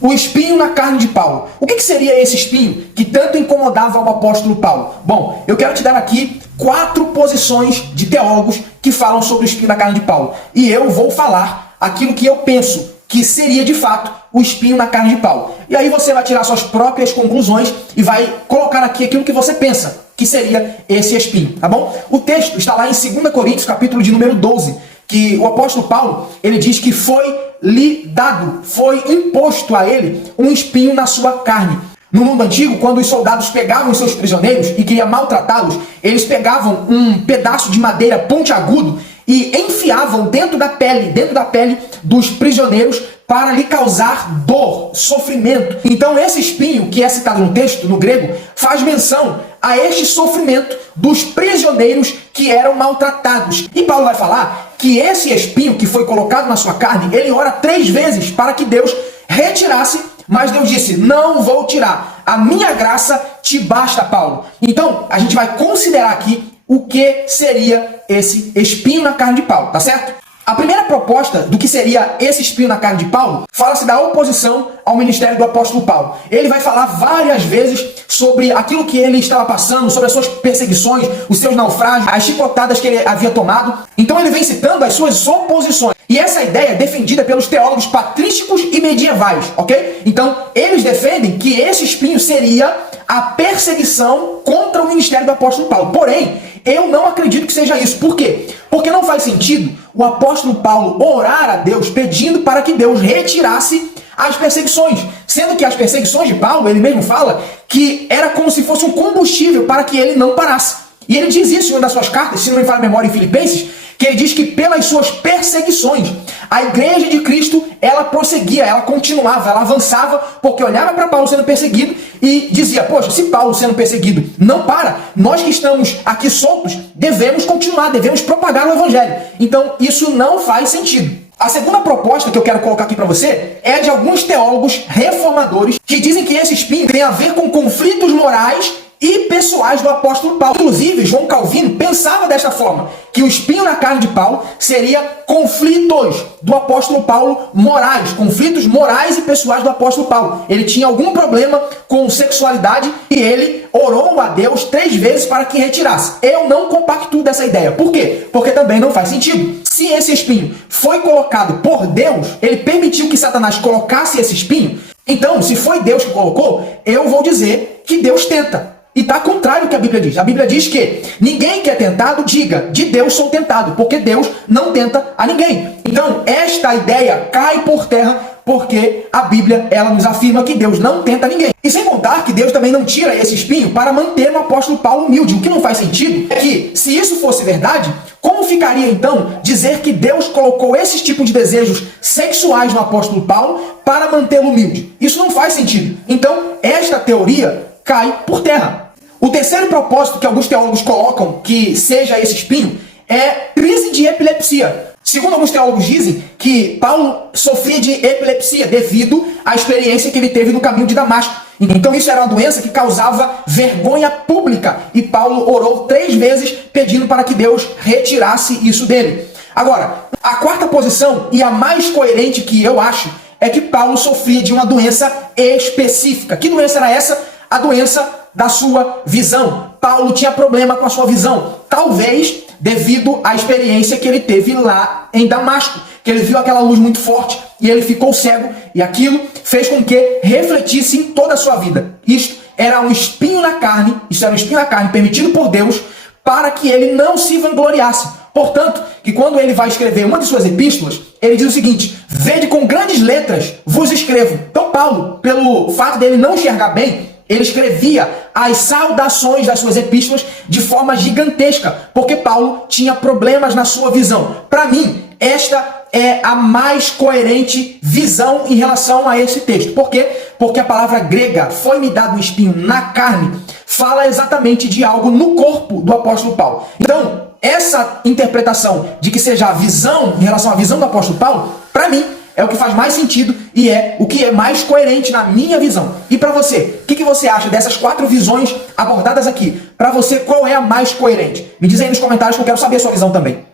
O espinho na carne de Paulo. O que seria esse espinho que tanto incomodava o apóstolo Paulo? Bom, eu quero te dar aqui 4 posições de teólogos que falam sobre o espinho na carne de Paulo. E eu vou falar aquilo que eu penso que seria de fato o espinho na carne de Paulo. E aí você vai tirar suas próprias conclusões e vai colocar aqui aquilo que você pensa que seria esse espinho, tá bom? O texto está lá em 2 Coríntios, capítulo de número 12, que o apóstolo Paulo, ele diz que foi-lhe dado, foi imposto a ele um espinho na sua carne. No mundo antigo, quando os soldados pegavam os seus prisioneiros e queriam maltratá-los, eles pegavam um pedaço de madeira pontiagudo e enfiavam dentro da pele dos prisioneiros para lhe causar dor, sofrimento. Então esse espinho que é citado no texto, no grego, faz menção a este sofrimento dos prisioneiros que eram maltratados. E Paulo vai falar que esse espinho que foi colocado na sua carne, ele ora 3 vezes para que Deus retirasse, mas Deus disse, não vou tirar, a minha graça te basta, Paulo. Então a gente vai considerar aqui o que seria esse espinho na carne de Paulo, tá certo? A primeira proposta do que seria esse espinho na carne de Paulo fala-se da oposição ao ministério do apóstolo Paulo. Ele vai falar várias vezes sobre aquilo que ele estava passando, sobre as suas perseguições, os seus naufrágios, as chicotadas que ele havia tomado. Então ele vem citando as suas oposições. E essa ideia é defendida pelos teólogos patrísticos e medievais, ok? Então eles defendem que esse espinho seria a perseguição contra o ministério do apóstolo Paulo. Porém, eu não acredito que seja isso. Por quê? Porque não faz sentido o apóstolo Paulo orar a Deus pedindo para que Deus retirasse as perseguições. Sendo que as perseguições de Paulo, ele mesmo fala que era como se fosse um combustível para que ele não parasse. E ele diz isso em uma das suas cartas, se não me falha a memória, em Filipenses, que ele diz que pelas suas perseguições, a igreja de Cristo, ela prosseguia, ela continuava, ela avançava, porque olhava para Paulo sendo perseguido e dizia, poxa, se Paulo sendo perseguido não para, nós que estamos aqui soltos, devemos continuar, devemos propagar o evangelho. Então, isso não faz sentido. A segunda proposta que eu quero colocar aqui para você é de alguns teólogos reformadores que dizem que esse espinho tem a ver com conflitos morais e pessoais do apóstolo Paulo. Inclusive, João Calvino pensava desta forma, que o espinho na carne de Paulo seria conflitos do apóstolo Paulo morais, conflitos morais e pessoais do apóstolo Paulo. Ele tinha algum problema com sexualidade e ele orou a Deus 3 vezes para que retirasse. Eu não compactuo dessa ideia. Por quê? Porque também não faz sentido. Se esse espinho foi colocado por Deus, ele permitiu que Satanás colocasse esse espinho, então, se foi Deus que colocou, eu vou dizer que Deus tenta. E está contrário ao que a Bíblia diz. A Bíblia diz que ninguém que é tentado diga, de Deus sou tentado, porque Deus não tenta a ninguém. Então, esta ideia cai por terra, porque a Bíblia, ela nos afirma que Deus não tenta ninguém. E sem contar que Deus também não tira esse espinho para manter o apóstolo Paulo humilde. O que não faz sentido é que, se isso fosse verdade, como ficaria então dizer que Deus colocou esses tipos de desejos sexuais no apóstolo Paulo para mantê-lo humilde? Isso não faz sentido. Então, esta teoria cai por terra. O terceiro propósito que alguns teólogos colocam que seja esse espinho é crise de epilepsia. Segundo alguns teólogos dizem que Paulo sofria de epilepsia devido à experiência que ele teve no caminho de Damasco. Então isso era uma doença que causava vergonha pública e Paulo orou 3 vezes pedindo para que Deus retirasse isso dele. Agora, a quarta posição e a mais coerente que eu acho é que Paulo sofria de uma doença específica. Que doença era essa? A doença da sua visão. Paulo tinha problema com a sua visão. Talvez devido à experiência que ele teve lá em Damasco, que ele viu aquela luz muito forte e ele ficou cego, e aquilo fez com que refletisse em toda a sua vida. Isto era um espinho na carne, permitido por Deus, para que ele não se vangloriasse. Portanto, que quando ele vai escrever uma de suas epístolas, ele diz o seguinte, vede com grandes letras vos escrevo. Então Paulo, pelo fato dele não enxergar bem, ele escrevia as saudações das suas epístolas de forma gigantesca, porque Paulo tinha problemas na sua visão. Para mim, esta é a mais coerente visão em relação a esse texto. Por quê? Porque a palavra grega, foi-me dado um espinho na carne, fala exatamente de algo no corpo do apóstolo Paulo. Então, essa interpretação de que seja a visão, em relação à visão do apóstolo Paulo, para mim, é o que faz mais sentido e é o que é mais coerente na minha visão. E para você, o que você acha dessas 4 visões abordadas aqui? Para você, qual é a mais coerente? Me diz aí nos comentários que eu quero saber a sua visão também.